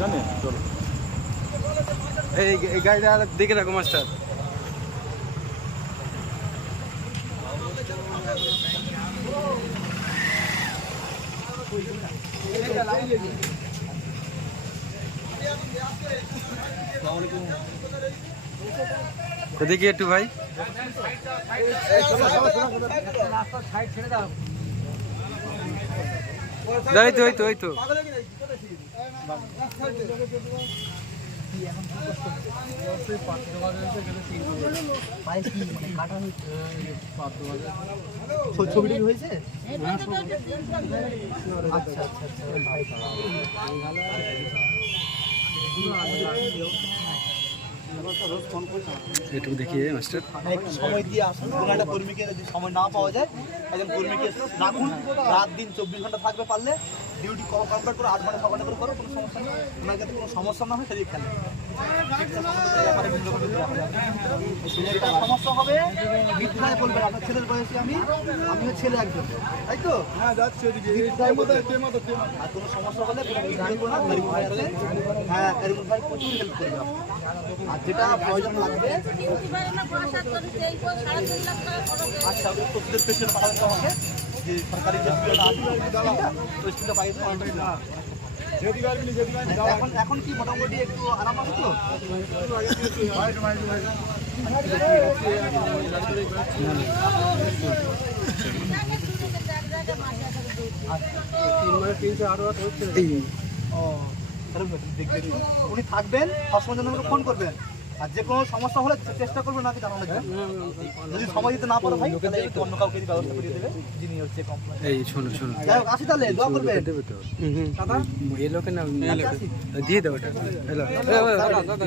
জানে চলো এই গাড়িটা দেখে রাখো মাস্টার। ওদিকে একটু ভাই এই তো এই তো এই তো ছবিটা হয়েছে। আচ্ছা আচ্ছা একটু দেখিয়ে মাস্টার একটু সময় দিয়ে আসুন। কোনো একটা কর্মীকে যদি সময় না পাওয়া যায় একজন কর্মীকে রাখুন, রাত দিন 24 ঘন্টা থাকবে, পারলে ডিউটি কমপ্লিট করে 8 ঘন্টা 6 ঘন্টা করে করো, কোনো সমস্যা নেই। ওনার যাতে কোনো সমস্যা না হয় সেদিকে খেলে। সমস্যা হবে মিথ্যায় বলবেন আপনার ছেলের বয়সে আমিও ছেলে একজন, তাই তো? আর কোনো সমস্যা হলে হ্যাঁ কারিমুল ভাই প্রচুর হেল্প করবে। আর যেটা প্রয়োজন লাগবে আচ্ছা প্রত্যেক পেশেন্ট পাঠাতে হবে, যে সরকারি যে স্কুলটা পাই। এখন কি মোটামুটি একটু আরাম আছে তো? উনি থাকবেন, সবসময় জন্য ফোন করবেন, আর যে কোনো সমস্যা হলে চেষ্টা করবেন নাকি জানানোর জন্য। যদি সময় দিতে না পারো ভাই তাহলে একটু অন্য কাউকে ব্যবস্থা করে দেবে, যিনি হচ্ছে কমপ্লেন। এই শোনো শোনো আসি তাহলে দোয়া করবেন দাদা। এই লোকের নাম দিয়ে দাও ওটা। হ্যালো দাদা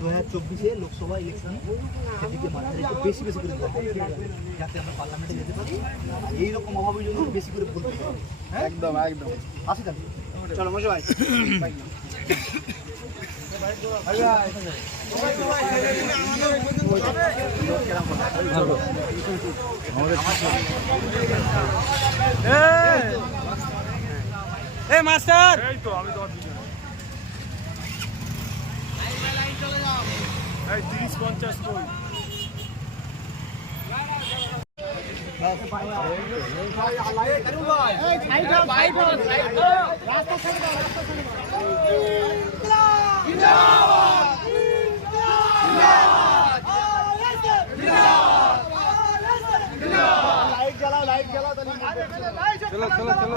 2024 লোকসভা ইলেকশন সেদিকে মাথায় একটু বেশি বেশি করে বলবো, যাতে আমরা পার্লামেন্টে যেতে পারি। এইরকম অভাবের জন্য বেশি করে বলতে পারি। একদম একদম আসি তাহলে চলো মশাই ভাই। এ মাস্টার এই তো আমি তো 30-50 কই চলো চলো চলো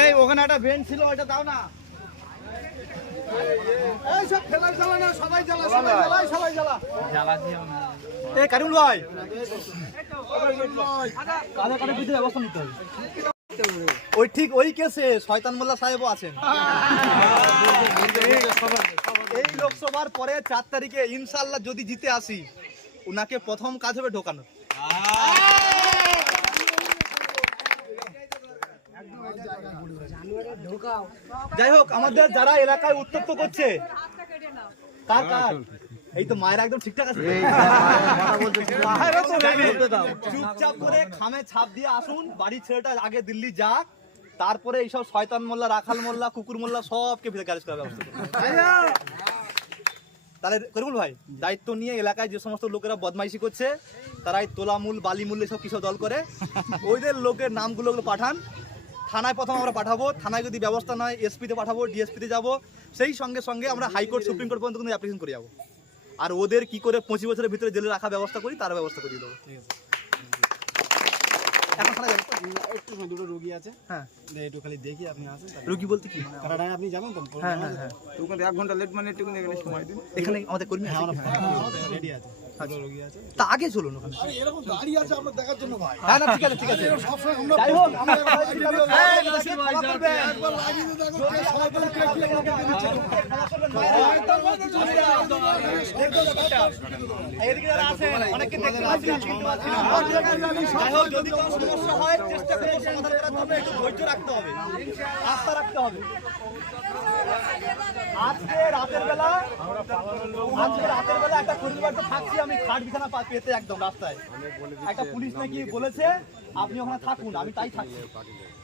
এই ওখানে একটা বেঞ্চ ছিল, ওইটা দাও না। এই সব ফেলার জ্বালা না, সবাই জ্বালা সবাই জ্বালা। এই কারিমুল ভাই কাঁধে কাঁধে বিধি ব্যবস্থা নিতে হবে। ওই ঠিক ওই কেসে শয়তান মোল্লা সাহেবও আছেন। এই লোকসভার পরে 4 তারিখে ইনশাআল্লাহ যদি জিতে আসি, উনাকে প্রথম কাজ হবে ঢোকানো। যাই হোক, আমাদের যারা এলাকায় উত্তপ্ত করছে কার কার, এই তো মায়ের একদম ঠিকঠাক আছে। চুপচাপ করে খামে ছাপ দিয়ে আসুন, বাড়ির ছেলেটা আগে দিল্লি যাক, তারপরে এইসব শয়তান মোল্লা, রাখাল মোল্লা, কুকুর মোল্লা সবকে ভিতরে গ্যারেজ করার ব্যবস্থা করুন। তাহলে করিমুল ভাই দায়িত্ব নিয়ে এলাকায় যে সমস্ত লোকেরা বদমাইশি করছে, তারা এই তোলামূল বালিমূল সব কিসব দল করে, ওইদের লোকের নামগুলো পাঠান থানায়। প্রথম আমরা পাঠাবো, থানায় যদি ব্যবস্থা নয় এসপিতে পাঠাবো, ডিএসপিতে যাবো, সেই সঙ্গে সঙ্গে আমরা হাইকোর্ট সুপ্রিম কোর্ট পর্যন্ত কিন্তু অ্যাপ্লিকেশন করে যাবো। আর ওদের কি করে 25 বছরের ভিতরে জেলে রাখার ব্যবস্থা করি, তার ব্যবস্থা করিয়ে দেবো। ঠিক আছে, এখন থানায় যাবো একটু দুটো রোগী আছে, হ্যাঁ একটু খালি দেখি আপনি আসেন। রুগী বলতে কি? কানাডায় আপনি যাবেন তো? হ্যাঁ হ্যাঁ হ্যাঁ, তুমি 1 ঘন্টা লেট মানে একটু এখানে সময় দিন। এখানে আমাদের কর্মী রেডি আছে। দুটো রোগী আছে। তা আগে চলুন ওখানে। এরকম দাঁড়িয়ে আছে আমরা দেখার জন্য ভাই। হ্যাঁ না ঠিক আছে ঠিক আছে যাই হোক আমরা ক্ষমা করবেন। একবার লাগিয়ে তো দেখো সবাই বলে কে কি আমাকে দিচ্ছে। এদিকে যারা আছেন, অনেককে দেখতে পাচ্ছি না, চিনতে পারছি না। যাই হোক, যদি কোনো সমস্যা হয় চেষ্টা করবো সমাধান করার জন্য, একটু ধৈর্য রাখতে হবে, আস্থা রাখতে হবে। আজকে রাতের বেলা একটা পরিবারটা থাকছি আমি, খাট বিছানা পেতে একদম রাস্তায় একটা পুলিশ নাকি বলেছে আপনি ওখানে থাকুন, আমি তাই থাকছি।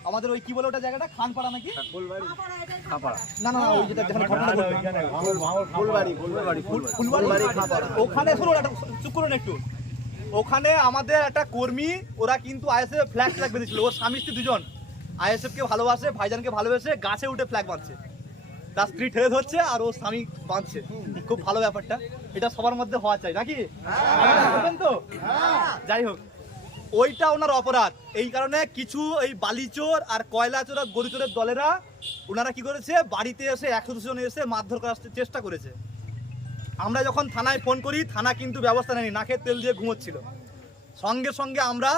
আমাদের ওই কি বলে ওটা জায়গাটা, খানপাড়া নাকি না না ওই যেটা যেখানে ঘটনা ঘটবে ফুলবাড়ি খানপাড়া, ওখানে শুনুন একটা চুপ করুন একটু। ওখানে আমাদের একটা কর্মী, ওরা কিন্তু আইএসএফ ফ্ল্যাগ বেঁধেছিল, ওর স্বামী স্ত্রী দুজন আইএসএফ কে ভালোবাসে, ভাইজানকে ভালোবেসে গাছে উঠে ফ্ল্যাগ বাঁধছে, তার স্ত্রী ঠেলে ধরছে আর ও স্বামী বাঁধছে। খুব ভালো ব্যাপারটা, এটা সবার মধ্যে হওয়া চাই নাকি? বলবেন তো? যাই হোক, ওইটা ওনার অপরাধ। এই কারণে কিছু এই বালিচোর আর কয়লা চোর আর গরু চোরের দলেরা ওনারা কি করেছে, বাড়িতে এসে 100 জন এসে মারধর করার চেষ্টা করেছে। আমরা যখন থানায় ফোন করি, থানা কিন্তু ব্যবস্থা নেয়নি, নাকে তেল দিয়ে ঘুমোচ্ছিল। সঙ্গে সঙ্গে আমরা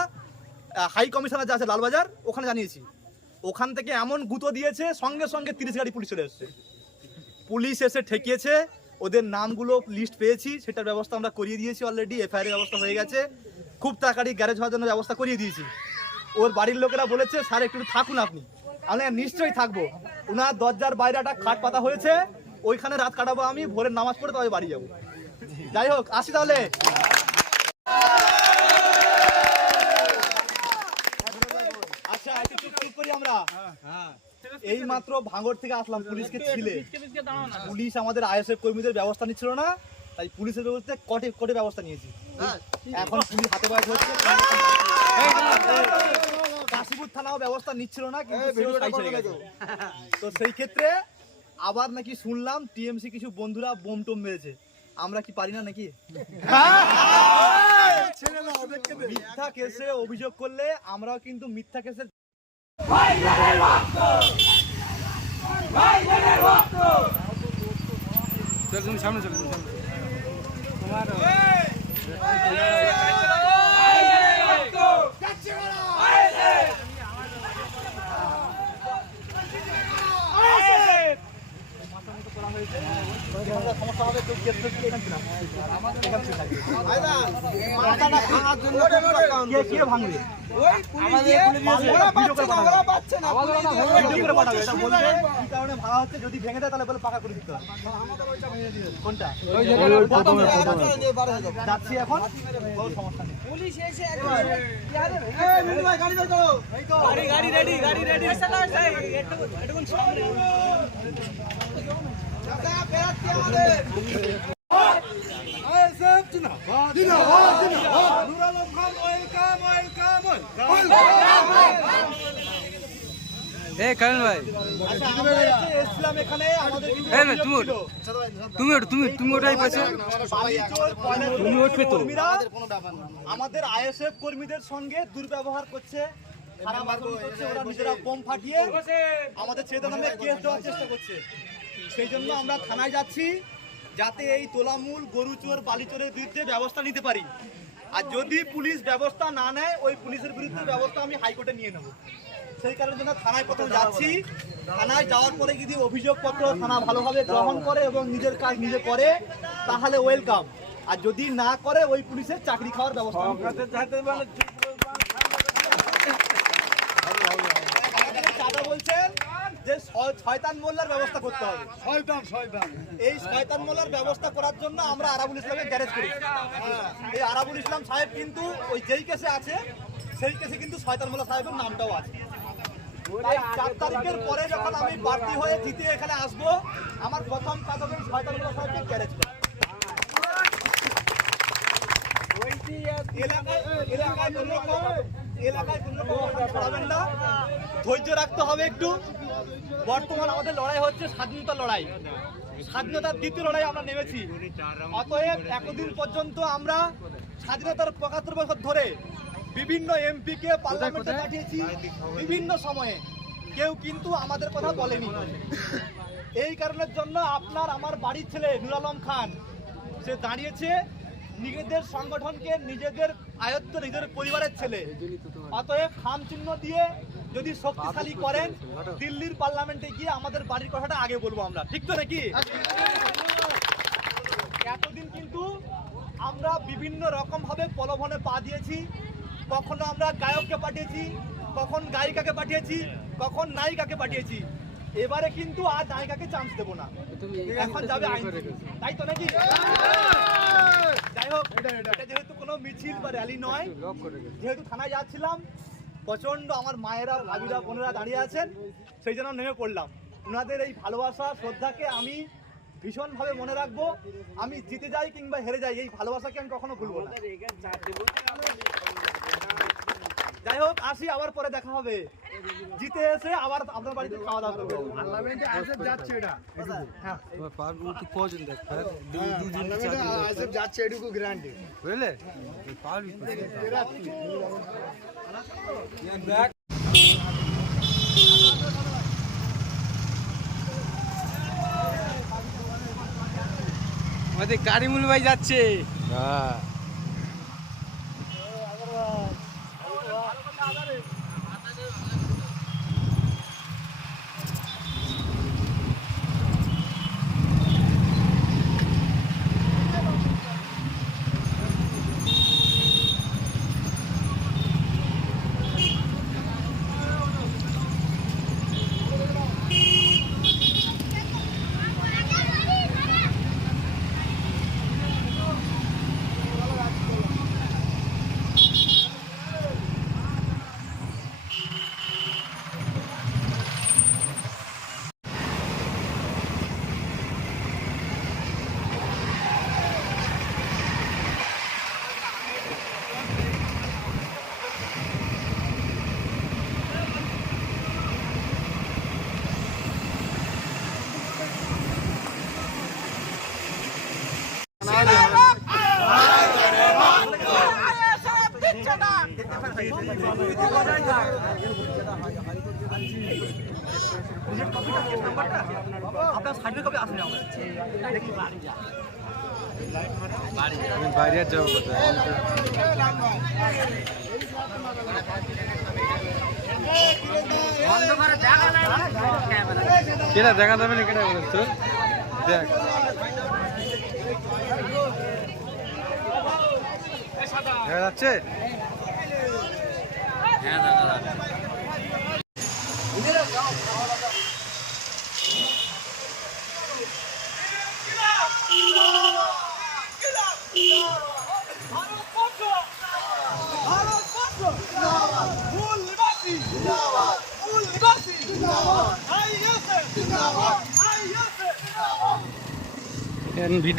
হাই কমিশনার যা আছে লালবাজার, ওখানে জানিয়েছি। ওখান থেকে এমন গুঁতো দিয়েছে, সঙ্গে সঙ্গে 30 গাড়ি পুলিশ চলে এসছে। পুলিশ এসে ঠেকিয়েছে, ওদের নামগুলো লিস্ট পেয়েছি, সেটার ব্যবস্থা আমরা করিয়ে দিয়েছি অলরেডি, এফআইআর ব্যবস্থা হয়ে গেছে। খুব তাড়াতাড়ি গ্যারেজ হওয়ার জন্য ব্যবস্থা করিয়ে দিয়েছি। ওর বাড়ির লোকেরা বলেছে স্যার একটু থাকুন আপনি, আমি নিশ্চয়ই থাকবো। ওনার দরজার বাইরে একটা খাট পাতা হয়েছে, ওইখানে রাত কাটাবো আমি, ভোরের নামাজ পড়ে তবে বাড়ি যাবো। যাই হোক, আসি তাহলে। আচ্ছা একটু চুপ করি আমরা। এই মাত্র ভাঙড় থেকে আসলাম, পুলিশকে ছিলে, পুলিশ আমাদের আইএসএফ কর্মীদের ব্যবস্থা নিচ্ছিল না, তাই পুলিশের ব্যবস্থা কোর্টে ব্যবস্থা নিয়েছি। এখন পুলিশ হাতে বাইরে হচ্ছে, কাশীপুর থানাও ব্যবস্থা নিচ্ছিল না, কিন্তু তো সেই ক্ষেত্রে আবার নাকি শুনলাম টিএমসি কিছু বন্ধুরা বোম টোম মেরেছে। আমরা কি পারি না নাকি? মিথ্যা কেসে অভিযোগ করলে আমরাও কিন্তু মিথ্যা কেসে তুমি সামনে চলে তোমার সমস্যা হবে, কেউ কেস করছে এখান থেকে কে ভাঙবে? যদি ভেঙে দেয় তাহলে বলে পাকা করে দিতে হবে। কোনটা যাচ্ছি এখন, কোনো সমস্যা নেই। এ কারণ ভাই আচ্ছা, আমরা এসেছিলাম এখানে, আমাদের কিছু এই অভিযোগ তুমি ছিল। তুমি ওটাই পাচ্ছ, বালিচোর, কয়লার তুমি উঠবে তো। কর্মীরা আমাদের আইএসএফ কর্মীদের সঙ্গে দুর্ব্যবহার করছে, খারাপ আচরণ করছে, ওরা নিজেরা বোম ফাটিয়ে আমাদের ছেলেদের নামে কেস দেওয়ার চেষ্টা করছে। সেই জন্য আমরা থানায় যাচ্ছি, যাতে এই তোলামূল গরু চোর বালিচোরের বিরুদ্ধে ব্যবস্থা নিতে পারি। আর যদি পুলিশ ব্যবস্থা না নেয়, ওই পুলিশের বিরুদ্ধে ব্যবস্থা আমি হাইকোর্টে নিয়ে নেব। সেই কারণের জন্য থানায় প্রথম যাচ্ছি। থানায় যাওয়ার পরে যদি অভিযোগপত্র থানা ভালোভাবে গ্রহণ করে এবং নিজের কাজ নিজে করে, তাহলে ওয়েলকাম। আর যদি না করে, ওই পুলিশের চাকরি খাওয়ার ব্যবস্থা। চাচা বলছেন যে শয়তান মোল্লার ব্যবস্থা করতে হবে। এই শয়তান মোল্লার ব্যবস্থা করার জন্য আমরা আরাবুল ইসলামের গ্যারেজ করি। এই আরাবুল ইসলাম সাহেব কিন্তু ওই যেই কেসে আছে, সেই কেসে কিন্তু শয়তান মোল্লা সাহেবের নামটাও আছে। তাই 4 তারিখের পরে যখন আমি বাড়তি হয়ে জিতে এখানে আসবো, আমার প্রথম কাজ হবে শয়তান মোল্লা সাহেবকে গ্যারেজ করা। এলাকায় কোনো ছড়াবেন না, ধৈর্য রাখতে হবে একটু। বর্তমান আমাদের লড়াই হচ্ছে স্বাধীনতার লড়াই, স্বাধীনতার দ্বিতীয় লড়াই আমরা নেমেছি। অতএব এতদিন পর্যন্ত আমরা স্বাধীনতার 75 বছর ধরে বিভিন্ন এমপিকে পার্লামেন্টে পাঠিয়েছি, বিভিন্ন সময়ে কেউ কিন্তু আমাদের কথা বলেনি। এই কারণের জন্য আপনার আমার বাড়ির ছেলে নুর আলম খান, সে দাঁড়িয়েছে নিজেদের সংগঠনকে নিজেদের আয়ত্ত নিজেদের পরিবারের ছেলে, অতএব খাম চিহ্ন দিয়ে যদি শক্তিশালী করেন দিল্লির পার্লামেন্টে গিয়ে আমাদের বাড়ির কথাটা আগে বলবো আমরা, ঠিক তো নাকি? এতদিন কিন্তু আমরা বিভিন্ন রকম ভাবে প্রলোভনে পা দিয়েছি, কখনো আমরা গায়ককে পাঠিয়েছি, কখন গায়িকাকে পাঠিয়েছি, কখন নায়িকাকে পাঠিয়েছি। এবারে কিন্তু আর নায়িকাকে চান্স দেবো না, এখন যাবে আইন, তাই তো নাকি? যাই হোক, এটা যেহেতু কোনো মিছিল বা র্যালি নয়, যেহেতু থানায় যাচ্ছিলাম, প্রচন্ড আমার মায়েরা, ভাবিরা, বোনেরা দাঁড়িয়ে আছেন, সেই জন্য নেমে পড়লাম। ওনাদের এই ভালোবাসা শ্রদ্ধাকে আমি ভীষণভাবে মনে রাখবো। আমি জিতে যাই কিংবা হেরে যাই, এই ভালোবাসাকে আমি কখনো ভুলবো না। যাই হোক, আসি, আবার পরে দেখা হবে। জিতে এসে আবার আপনার বাড়িতে খাওয়া দাওয়া করবো। যাচ্ছে এটা হ্যাঁ, তুই কজন দেখ যাচ্ছে এটুকু গ্যারান্টি বুঝলে পারবি আমাদের কারিমুল ভাই যাচ্ছে। হ্যাঁ আপনার সাইডে কবে আসেন? আমি বাইরে আর যাবো কোথায়? কেনা দেখা যাবে না, কেনা বলেন তো দেখ দেখা যাচ্ছে। হ্যাঁ দেখা যাচ্ছে। ভিডিও